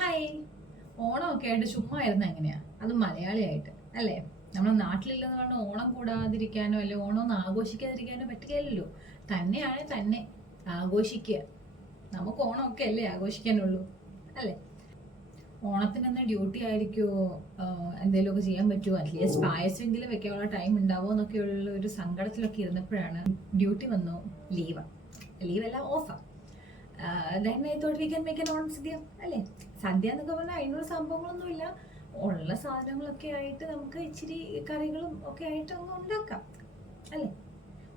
Hi. ഓണമൊക്കെ ആയിട്ട് ചുമ്മാ ഇരുന്ന് എങ്ങനെയാ, അത് മലയാളിയായിട്ട് അല്ലേ? നമ്മുടെ നാട്ടിലില്ലെന്ന് പറഞ്ഞാൽ ഓണം കൂടാതിരിക്കാനോ അല്ലെ ഓണം ഒന്ന് ആഘോഷിക്കാതിരിക്കാനോ പറ്റുകയില്ലല്ലോ. തന്നെയാണ് തന്നെ ആഘോഷിക്കുക. നമുക്ക് ഓണമൊക്കെ അല്ലേ ആഘോഷിക്കാനുള്ളൂ, അല്ലേ? ഓണത്തിനെന്ന് ഡ്യൂട്ടി ആയിരിക്കുമോ? എന്തെങ്കിലുമൊക്കെ ചെയ്യാൻ പറ്റുമോ? അറ്റ്ലീസ്റ്റ് പായസമെങ്കിലും വെക്കാനുള്ള ടൈം ഉണ്ടാവുമോ എന്നൊക്കെയുള്ള ഒരു സങ്കടത്തിലൊക്കെ ഇരുന്നപ്പോഴാണ് ഡ്യൂട്ടി വന്നു. ലീവല്ല, ഓഫാ. then I thought we can make an Onam സദ്യ, അല്ലേ? സദ്യ എന്നൊക്കെ പറഞ്ഞാൽ അതിനുള്ള സംഭവങ്ങളൊന്നുമില്ല. ഉള്ള സാധനങ്ങളൊക്കെ ആയിട്ട് നമുക്ക് ഇച്ചിരി കറികളും ഒക്കെ ആയിട്ട് അങ്ങ് ഉണ്ടാക്കാം, അല്ലേ?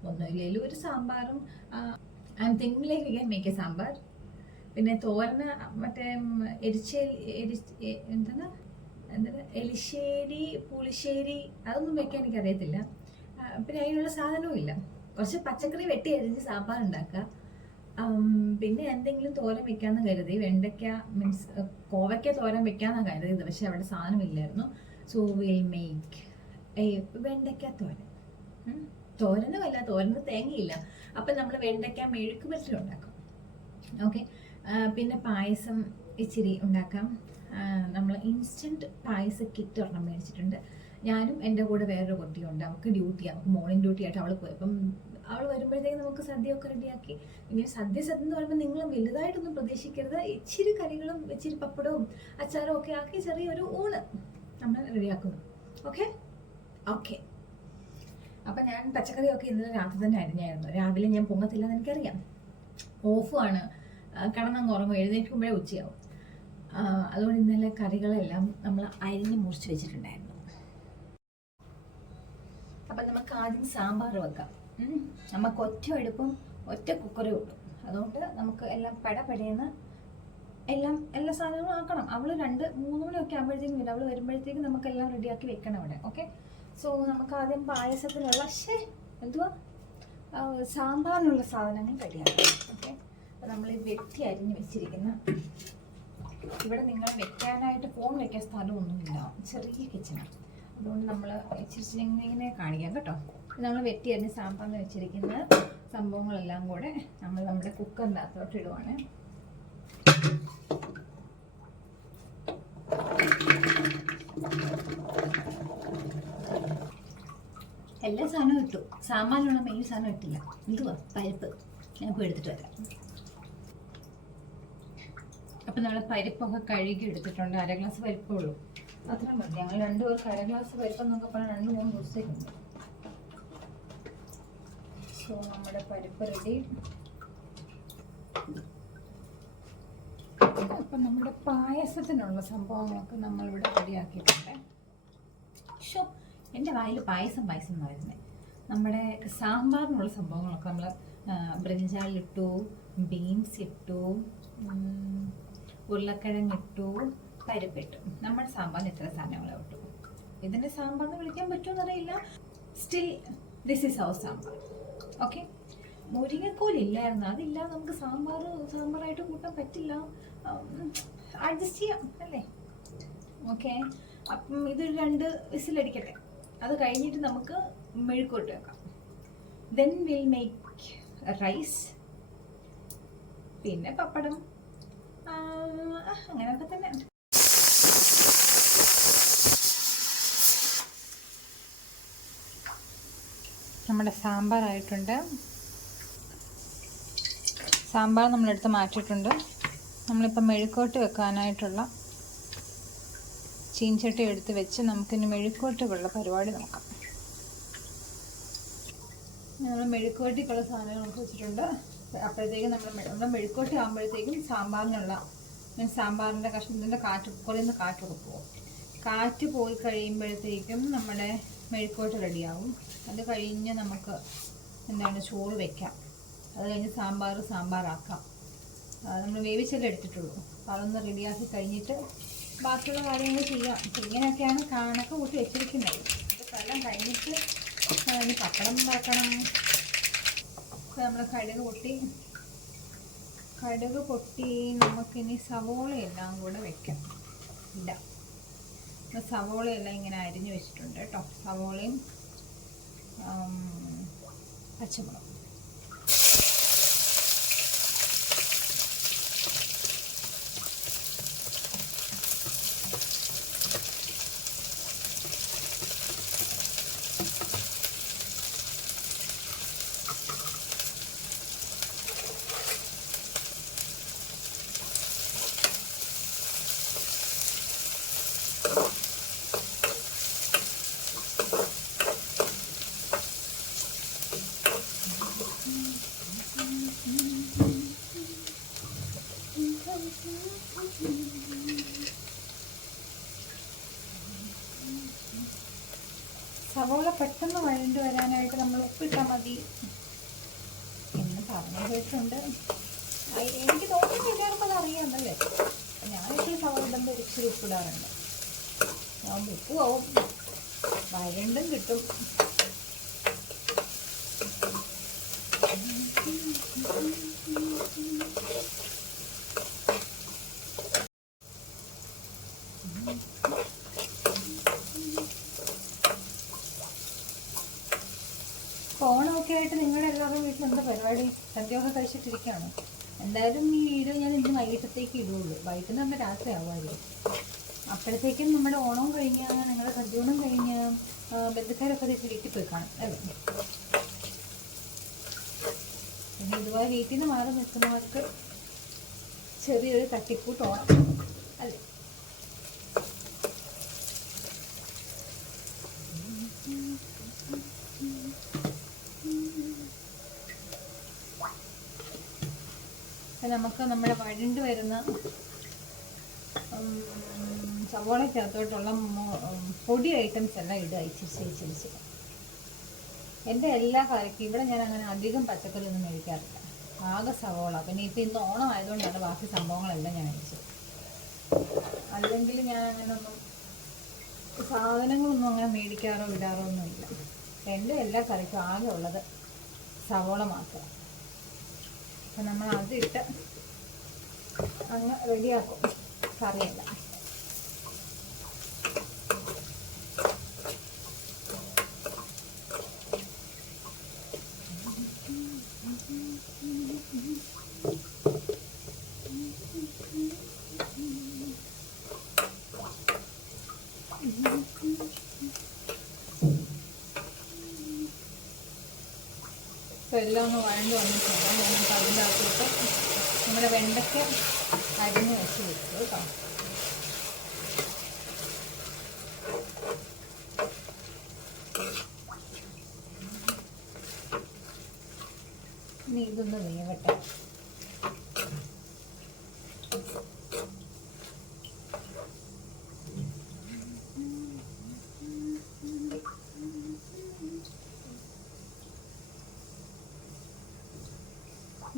ഒന്നുമില്ലെങ്കിലും ഒരു സാമ്പാറും. I M thinking like we can make A sambar. പിന്നെ തോരന് മറ്റേ എന്താണ് എലിശ്ശേരി, പുളിശ്ശേരി അതൊന്നും വെക്കാൻ എനിക്കറിയത്തില്ല. പിന്നെ അതിനുള്ള സാധനവും ഇല്ല. കുറച്ച് പച്ചക്കറി വെട്ടി അരിഞ്ഞ് സാമ്പാർ ഉണ്ടാക്കുക. പിന്നെ എന്തെങ്കിലും തോരൻ വെക്കാന്ന് കരുതി. വെണ്ടയ്ക്ക മീൻസ് കോവയ്ക്ക തോരൻ വെക്കാന്ന് കരുതിയത്, പക്ഷെ അവിടെ സാധനം ഇല്ലായിരുന്നു. സോ വിൽ മേക്ക് വെണ്ടയ്ക്ക തോരൻ. തോരനുമല്ല, തോരന് തേങ്ങയില്ല. അപ്പൊ നമ്മൾ വെണ്ടയ്ക്ക മെഴുക്ക് പുരട്ടി ഉണ്ടാക്കും. ഓക്കെ. പിന്നെ പായസം ഇച്ചിരി ഉണ്ടാക്കാം. നമ്മൾ ഇൻസ്റ്റന്റ് പായസ കിറ്റ് ഒരെണ്ണം മേടിച്ചിട്ടുണ്ട്. ഞാനും എൻ്റെ കൂടെ വേറൊരു കുട്ടിയുണ്ട്. അവൾക്ക് ഡ്യൂട്ടിയാണ്, മോർണിംഗ് ഡ്യൂട്ടി ആയിട്ട് അവൾ പോയി. അപ്പം അവൾ വരുമ്പോഴത്തേക്ക് നമുക്ക് സദ്യയൊക്കെ റെഡിയാക്കി. ഇനി സദ്യ എന്ന് പറയുമ്പോൾ നിങ്ങൾ വലുതായിട്ടൊന്നും പ്രതീക്ഷിക്കരുത്. ഇച്ചിരി കറികളും ഇച്ചിരി പപ്പടവും അച്ചാറും ഒക്കെ ആക്കി ചെറിയൊരു ഊണ് നമ്മൾ റെഡിയാക്കുന്നു. Okay okay. അപ്പം ഞാൻ പച്ചക്കറിയൊക്കെ ഇന്നലെ രാത്രി തന്നെ അരിഞ്ഞായിരുന്നു. രാവിലെ ഞാൻ പൊങ്ങത്തില്ലെന്ന് എനിക്കറിയാം. ഓഫുമാണ്, കിടന്നങ്ങ് ഉറങ്ങും, എഴുന്നേൽക്കുമ്പോഴേ ഉച്ചയാവും. അതുകൊണ്ട് ഇന്നലെ കറികളെല്ലാം നമ്മൾ അരിഞ്ഞ് മുറിച്ച് വെച്ചിട്ടുണ്ടായിരുന്നു. അപ്പം നമുക്ക് ആദ്യം സാമ്പാർ വെക്കാം. നമുക്ക് ഒറ്റ അടുപ്പും ഒറ്റ കുക്കറേ ഉള്ളൂ. അതുകൊണ്ട് നമുക്ക് എല്ലാം പടപടയെന്ന് എല്ലാ സാധനങ്ങളും ആക്കണം. അവൾ 2-3 മണിയൊക്കെ ആകുമ്പോഴത്തേക്കും വരും. അവൾ വരുമ്പോഴത്തേക്കും നമുക്കെല്ലാം റെഡിയാക്കി വെക്കണം അവിടെ. ഓക്കെ. സോ നമുക്ക് ആദ്യം പായസത്തിനുള്ള സാമ്പാറിനുള്ള സാധനങ്ങൾ റെഡിയാക്കണം. ഓക്കെ. അപ്പം നമ്മൾ ഈ വെട്ടി അരിഞ്ഞ് വെച്ചിരിക്കുന്ന, ഇവിടെ നിങ്ങൾ വെക്കാനായിട്ട് ഫോൺ വെക്കാൻ സ്ഥലമൊന്നുമില്ല, ചെറിയ കിച്ചണാണ്. അതുകൊണ്ട് നമ്മൾ ഇച്ചിരി ഇങ്ങനെ കാണിക്കാം കേട്ടോ. നമ്മൾ വെട്ടി അരിഞ്ഞ് സാമ്പാറിന് വെച്ചിരിക്കുന്ന സംഭവങ്ങളെല്ലാം കൂടെ നമ്മൾ നമ്മുടെ കുക്കറിൻ്റെ അകത്തോട്ട് ഇടുവാണ്. എല്ലാ സാധനവും ഇട്ടു. സാമ്പാറിനുള്ള മെയിൻ സാധനം ഇട്ടില്ല. എന്തുവാ? പരിപ്പ്. ഞാൻ പോയി എടുത്തിട്ട് വരാം. അപ്പം നമ്മൾ പരിപ്പൊക്കെ കഴുകി എടുത്തിട്ടുണ്ട്. 1/2 ഗ്ലാസ് പരിപ്പേ ഉള്ളൂ, അത്ര മതി. ഞങ്ങൾ 2 പേർക്ക് 1/2 ഗ്ലാസ് പരിപ്പെന്നൊക്കെ പറഞ്ഞാൽ 2-3 ദിവസത്തേക്കുണ്ട്. സോ നമ്മുടെ പരിപ്പ് റെഡി. അപ്പം നമ്മുടെ പായസത്തിനുള്ള സംഭവങ്ങളൊക്കെ നമ്മളിവിടെ റെഡിയാക്കിയിട്ടുണ്ട്. എൻ്റെ വായിൽ പായസം എന്ന് വരുന്നത്. നമ്മുടെ സാമ്പാറിനുള്ള സംഭവങ്ങളൊക്കെ നമ്മൾ ബ്രിഞ്ചാളിട്ടു, ബീൻസ് ഇട്ടു, ഉരുളക്കിഴങ്ങിട്ടു, പരിപ്പിട്ടു. നമ്മുടെ സാമ്പാറിന് ഇത്ര സാധനങ്ങളെ ഇട്ടു. ഇതിൻ്റെ സാമ്പാറിന് വിളിക്കാൻ പറ്റുമെന്നറിയില്ല. Still this is our sambar. Okay. മുരിങ്ങക്കോലില്ലായിരുന്നു, അതില്ലാതെ നമുക്ക് സാമ്പാറായിട്ട് കൂട്ടാൻ പറ്റില്ല. അഡ്ജസ്റ്റ് ചെയ്യാം, അല്ലേ? ഓക്കെ. അപ്പം ഇതൊരു 2 വിസിലടിക്കട്ടെ. അത് കഴിഞ്ഞിട്ട് നമുക്ക് മെഴുക്കോട്ട് വെക്കാം. ദെൻ വിൽ മേക്ക് റൈസ്, പിന്നെ പപ്പടം, അങ്ങനെയൊക്കെ തന്നെ. നമ്മുടെ സാമ്പാറായിട്ടുണ്ട്. സാമ്പാർ നമ്മളെടുത്ത് മാറ്റിയിട്ടുണ്ട്. നമ്മളിപ്പോൾ മെഴുക്കോട്ട് വെക്കാനായിട്ടുള്ള ചീൻചട്ടി എടുത്ത് വെച്ച് നമുക്കിനി മെഴുക്കോട്ടുള്ള പരിപാടി നോക്കാം. നമ്മൾ മെഴുക്കോട്ടിക്കുള്ള സാധനങ്ങളൊക്കെ വെച്ചിട്ടുണ്ട്. അപ്പോഴത്തേക്കും നമ്മൾ മെഴുക്കോട്ടി ആകുമ്പോഴത്തേക്കും സാമ്പാറിൻ്റെ കഷ്ണത്തിൻ്റെ കുക്കറിൽ നിന്ന് കാറ്റൊക്കെ പോകും. കാറ്റ് പോയി കഴിയുമ്പോഴത്തേക്കും നമ്മുടെ മെഴുക്കോട്ട് റെഡിയാവും. അത് കഴിഞ്ഞ് നമുക്ക് ചോറ് വെക്കാം. അത് കഴിഞ്ഞ് സാമ്പാറാക്കാം. നമ്മൾ വേവിച്ചെല്ലാം എടുത്തിട്ടുള്ളൂ. അപ്പോൾ അതൊന്ന് റെഡിയാക്കി കഴിഞ്ഞിട്ട് ബാക്കിയുള്ള കാര്യങ്ങൾ ചെയ്യാം. ഇങ്ങനെയൊക്കെയാണ് കണക്ക് കൂട്ടി വെച്ചിരിക്കുന്നത്. അപ്പോൾ എല്ലാം കഴിഞ്ഞിട്ട് ഇനി പപ്പടം വറക്കണം. നമ്മൾ കടുക് പൊട്ടി നമുക്കിനി സവോളയെല്ലാം കൂടെ വെക്കാം. സവോളയെല്ലാം ഇങ്ങനെ അരിഞ്ഞു വെച്ചിട്ടുണ്ട് കേട്ടോ. സവോളയും പച്ചമുളകും. സവോള പെട്ടെന്ന് വഴണ്ട് വരാനായിട്ട് നമ്മൾ ഉപ്പിട്ടാൽ മതി എന്ന് പറഞ്ഞു കേട്ടിട്ടുണ്ട്. എനിക്ക് തോന്നുന്നു എല്ലാവർക്കും അത് അറിയാമെന്നല്ലേ. ഞാനിപ്പോൾ സവോള ഇടുമ്പോൾ ഇച്ചിരി ഉപ്പിടാറുണ്ട്. ഉപ്പ് ആവും, വഴണ്ടും കിട്ടും. ഓണമൊക്കെ ആയിട്ട് നിങ്ങളുടെ എല്ലാവരും വീട്ടിൽ എന്താ പരിപാടി? സദ്യയൊക്കെ കഴിച്ചിട്ടിരിക്കുകയാണ്. എന്തായാലും ഈ വീഡിയോ ഞാൻ ഇന്ന് വൈകിട്ടത്തേക്ക് ഇടുള്ളൂ. വൈകിട്ട് നമ്മൾ രാത്രി ആവുമായിരുന്നു. അപ്പോഴത്തേക്കും നമ്മുടെ ഓണവും കഴിഞ്ഞ് നിങ്ങളുടെ സദ്യയോണം കഴിഞ്ഞ് ബന്ധുക്കാരൊക്കെ വീട്ടിൽ പോയി കാണും അല്ലേ. പിന്നെ ഇതുപോലെ വീട്ടിൽ നിന്ന് മാറി നിൽക്കുന്നവർക്ക് ചെറിയൊരു തട്ടിക്കൂട്ട് ഓണം അല്ലേ. നമുക്ക് നമ്മുടെ വഴണ്ട് വരുന്ന സവോളയ്ക്കകത്തോട്ടുള്ള പൊടി ഐറ്റംസ് എല്ലാം ഇടുക ഇച്ചിരിച്ച്. എൻ്റെ എല്ലാ കറിക്കും ഇവിടെ ഞാൻ അങ്ങനെ അധികം പച്ചക്കറി ഒന്നും മേടിക്കാറില്ല. ആകെ സവോള. പിന്നെ ഇപ്പം ഇന്ന് ഓണം ആയതുകൊണ്ടാണ് ബാക്കി സംഭവങ്ങളെല്ലാം ഞാൻ മേടിച്ചത്. അല്ലെങ്കിൽ ഞാൻ അങ്ങനെ ഒന്നും സാധനങ്ങളൊന്നും അങ്ങനെ മേടിക്കാറോ ഇടാറോ ഒന്നുമില്ല. എൻ്റെ എല്ലാ കറിക്കും ആകെ ഉള്ളത് സവോള മാത്രം. അപ്പം നമ്മൾ അതിട്ട് അങ്ങ് റെഡിയാക്കും കറിയെല്ലാം. ഇപ്പോൾ എല്ലാം ഒന്ന് വഴണ്ട് വന്നിട്ടുണ്ട്. നമുക്ക് അതിൻ്റെ അകത്തോട്ട് നമ്മുടെ വെണ്ടയ്ക്ക അരിഞ്ഞ് വെച്ച് വെച്ചു കേട്ടോ. ഇനി ഇതൊന്ന് വേവട്ടെ.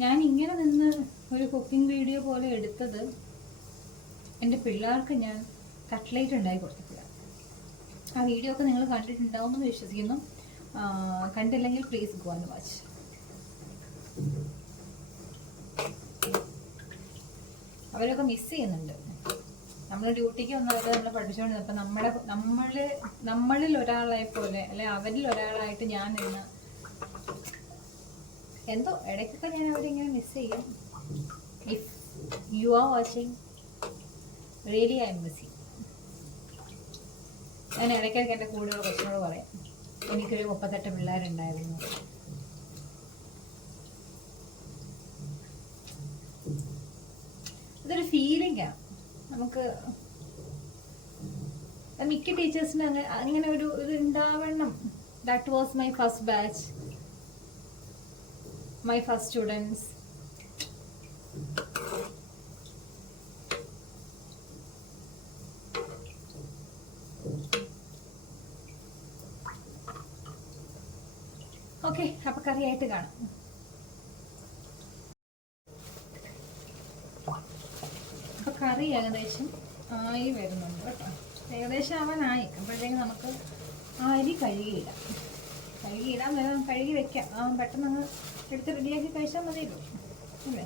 ഞാൻ ഇങ്ങനെ നിന്ന് ഒരു കുക്കിംഗ് വീഡിയോ പോലെ എടുത്തത് എൻ്റെ പിള്ളേർക്ക് ഞാൻ കട്ട്ലേറ്റ് ഉണ്ടാക്കി കൊടുത്തിട്ടില്ല. ആ വീഡിയോ ഒക്കെ നിങ്ങൾ കണ്ടിട്ടുണ്ടാവുമെന്ന് വിശ്വസിക്കുന്നു. കണ്ടില്ലെങ്കിൽ പ്ലീസ് ഗോ ആൻഡ് വാച്ച്. അവരൊക്കെ മിസ് ചെയ്യുന്നുണ്ട്. നമ്മൾ ഡ്യൂട്ടിക്ക് വന്നവരെ നമ്മൾ പഠിച്ചുകൊണ്ടിരുന്നപ്പോൾ നമ്മളിൽ ഒരാളായി പോലെ അല്ലെ അവരിൽ ഒരാളായിട്ട് ഞാൻ നിന്ന് എന്തോ ഇടയ്ക്കൊക്കെ ഞാൻ അവരിങ്ങനെ മിസ് ചെയ്യും. If you are watching really I M missing. ഞാൻ ഇടയ്ക്കൊക്കെ എൻ്റെ കൂടെയുള്ള കൊച്ചിനോട് പറയാം എനിക്കൊരു 38 പിള്ളേരുണ്ടായിരുന്നു. അതൊരു ഫീലിംഗാണ് നമുക്ക്. മിക്ക ടീച്ചേഴ്സിന് അങ്ങനെ ഒരു ഇത് ഉണ്ടാവണം. That was my first batch, my first students. Okay, അപ്പൊ കറിയായിട്ട് കാണാം. അപ്പൊ കറി ഏകദേശം ആയി വരുന്നുണ്ട് കേട്ടോ. ഏകദേശം ആവാനായി. അപ്പോഴത്തേക്കും നമുക്ക് അരി കഴുകിയിടാം. നേരം കഴുകി വെക്കാം. പെട്ടെന്ന് അങ്ങ് എടുത്ത് റെഡിയാക്കി കഴിച്ചാൽ മതിയല്ലോ അല്ലേ.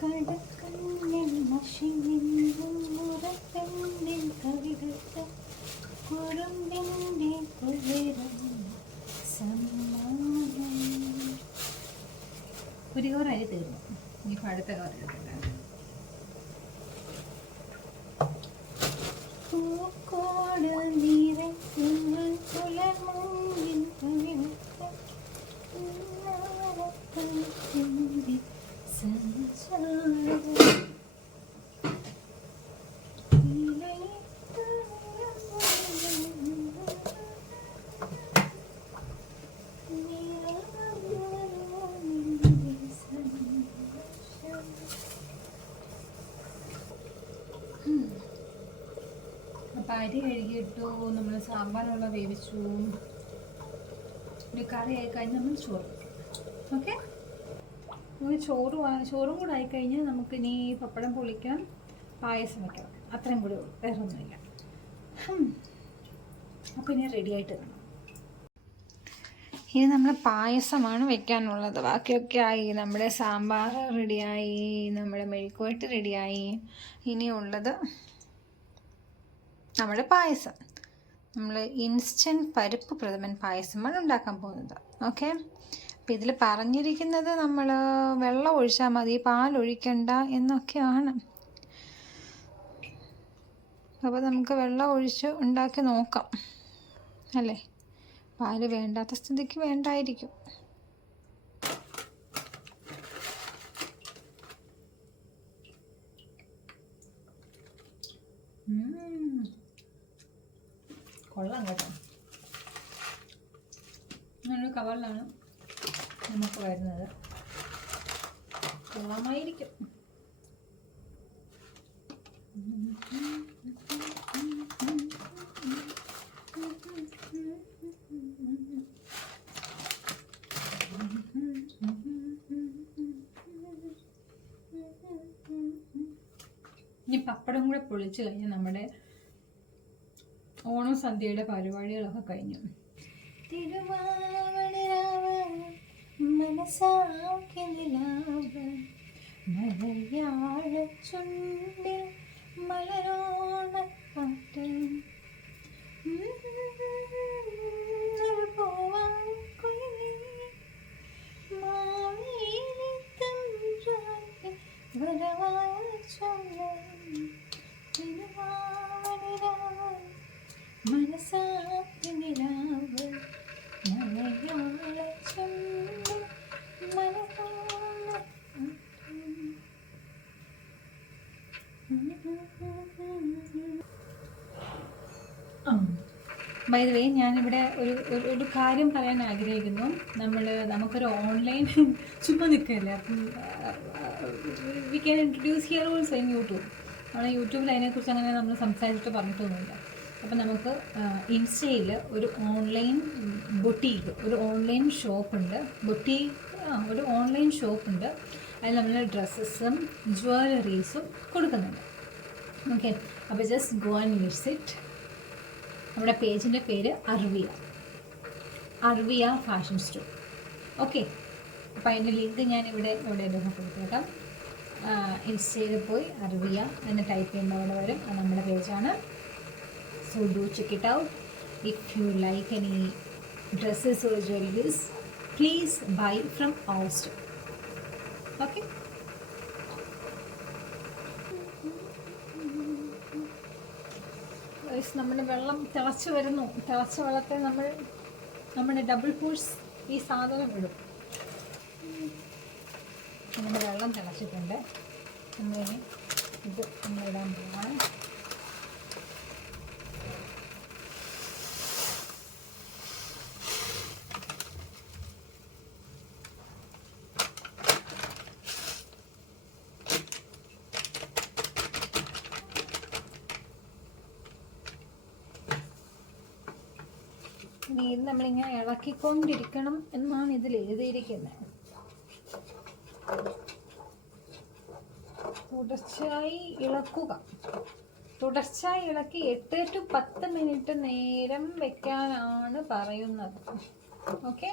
കടക്കണ്ണിൽ മഷിനിന്നും മുറത്തണ്ണിൽ കവിതത്ത കുറുമ്പിൻ്റെ കുളിരം സമ്മാനം. ഒരു കവറായി തീർന്നു. ഇനിയിപ്പോൾ അടുത്ത കവർ എടുക്കട്ടെ. പൂക്കോട് നിറയ്ക്കുന്ന പുലർമുങ്ങിൻ കവിതത്ത സഞ്ചാരം അപ്പം അരി കഴുകിയിട്ടു, നമ്മൾ സാമ്പാറുള്ള വേവിച്ചു, ഒരു കറി ആയിക്കഴിഞ്ഞാൽ നമ്മൾ ചോറ്. ഓക്കെ, നമുക്ക് ചോറും കൂടെ ആയിക്കഴിഞ്ഞാൽ നമുക്ക് ഇനി പപ്പടം പൊളിക്കണം, പായസം വയ്ക്കണം. അത്രയും കൂടെ ഉള്ളൂ, വേറെ ഒന്നുമില്ല. അപ്പം ഇനി റെഡി ആയിട്ട് വേണം. ഇനി നമ്മൾ പായസമാണ് വെക്കാനുള്ളത്. ബാക്കിയൊക്കെ ആയി, നമ്മുടെ സാമ്പാർ റെഡിയായി, നമ്മുടെ മെഴുക്കുവരട്ടി റെഡിയായി. ഇനിയുള്ളത് നമ്മുടെ പായസം. നമ്മൾ ഇൻസ്റ്റൻറ്റ് പരിപ്പ് പ്രഥമൻ പായസമാണ് ഉണ്ടാക്കാൻ പോകുന്നത്. ഓക്കെ, അപ്പോൾ ഇതിൽ പറഞ്ഞിരിക്കുന്നത് നമ്മൾ വെള്ളം ഒഴിച്ചാൽ മതി, പാലൊഴിക്കണ്ട എന്നൊക്കെയാണ്. അപ്പോൾ നമുക്ക് വെള്ളം ഒഴിച്ച് ഉണ്ടാക്കി നോക്കാം അല്ലേ. പാല് വേണ്ടാത്ത സ്ഥിതിക്ക് വേണ്ടായിരിക്കും. കൊള്ളാം കേട്ടോ. അങ്ങനൊരു കവറിലാണ് നമുക്ക് വരുന്നത്. കൊള്ളാമായിരിക്കും. ഇനി പപ്പടം കൂടെ പൊളിച്ച് കഴിഞ്ഞാൽ നമ്മുടെ ഓണം സദ്യയുടെ പരിപാടികളൊക്കെ കഴിഞ്ഞു. ബൈ ദ വേ, ഞാനിവിടെ ഒരു കാര്യം പറയാൻ ആഗ്രഹിക്കുന്നു. നമുക്കൊരു ഓൺലൈൻ ചുമ്മാ നിൽക്കുകയല്ലേ, അപ്പം we can introduce here also in YouTube. നമ്മൾ യൂട്യൂബിൽ അതിനെക്കുറിച്ച് അങ്ങനെ നമ്മൾ സംസാരിച്ചിട്ട് പറഞ്ഞിട്ടൊന്നുമില്ല. അപ്പം നമുക്ക് ഇൻസ്റ്റയിൽ ഒരു ഓൺലൈൻ ബൊട്ടീക്ക്, ഒരു ഓൺലൈൻ ഷോപ്പുണ്ട്. ഒരു ഓൺലൈൻ ഷോപ്പുണ്ട്. അതിൽ നമ്മൾ ഡ്രസ്സസും ജ്വല്ലറീസും കൊടുക്കുന്നുണ്ട്. ഓക്കെ, അപ്പോൾ ജസ്റ്റ് ഗോ ആൻഡ് വിസിറ്റ്. നമ്മുടെ പേജിൻ്റെ പേര് അർവിയ ഫാഷൻ സ്റ്റോർ. ഓക്കെ, അപ്പോൾ അതിൻ്റെ ലിങ്ക് ഞാൻ എവിടെയെങ്കിലും കൊടുത്തേക്കാം. ഇൻസ്റ്റയിൽ പോയി അർവിയ എന്ന് ടൈപ്പ് ചെയ്യുമ്പോൾ അവിടെ വരും. അത് നമ്മുടെ പേജാണ്. So do check it out. If you like any dresses or jewelleries, please buy from our store. Okay, നമ്മുടെ വെള്ളം തിളച്ച് വരുന്നു. തിളച്ച വെള്ളത്തെ നമ്മുടെ ഡബിൾ ഫോഴ്സ് ഈ സാധനം ഇടും. നമ്മുടെ വെള്ളം തിളച്ചിട്ടുണ്ട്. നമ്മളിനി ഇത് നമ്മളിടാൻ പോവാണ്. ഇനി ഇത് നമ്മളിങ്ങനെ ഇളക്കിക്കൊണ്ടിരിക്കണം എന്നാണ് ഇതിൽ എഴുതിയിരിക്കുന്നത്. തുടർച്ചയായി ഇളക്കി 8 to 10 മിനിറ്റ് നേരം വെക്കാനാണ് പറയുന്നത്. ഓക്കെ,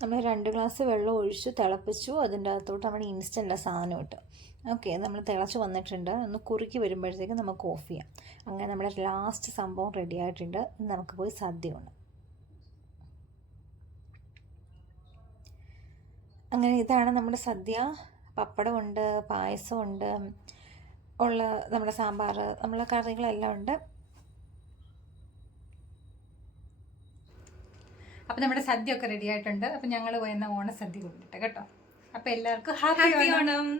നമ്മൾ 2 ഗ്ലാസ് വെള്ളം ഒഴിച്ചു തിളപ്പിച്ചു. അതിൻ്റെ അകത്തോട്ട് നമ്മൾ ഇൻസ്റ്റൻ്റ് സാധനം ഇട്ടു. ഓക്കെ, നമ്മൾ തിളച്ച് വന്നിട്ടുണ്ട്. ഒന്ന് കുറുക്കി വരുമ്പോഴത്തേക്ക് നമുക്ക് ഓഫ് ചെയ്യാം. അങ്ങനെ നമ്മുടെ ലാസ്റ്റ് സംഭവം റെഡി ആയിട്ടുണ്ട്. നമുക്ക് പോയി സദ്യ ഉണ്ട്. അങ്ങനെ ഇതാണ് നമ്മുടെ സദ്യ. പപ്പടമുണ്ട്, പായസമുണ്ട്, നമ്മുടെ സാമ്പാർ, നമ്മളെ കറികളെല്ലാം ഉണ്ട്. അപ്പം നമ്മുടെ സദ്യ ഒക്കെ റെഡി ആയിട്ടുണ്ട്. അപ്പം ഞങ്ങൾ പോയെന്ന ഓണസദ്യ കൊണ്ടിട്ട് കേട്ടോ. അപ്പം എല്ലാവർക്കും ഹാപ്പി ഓണം.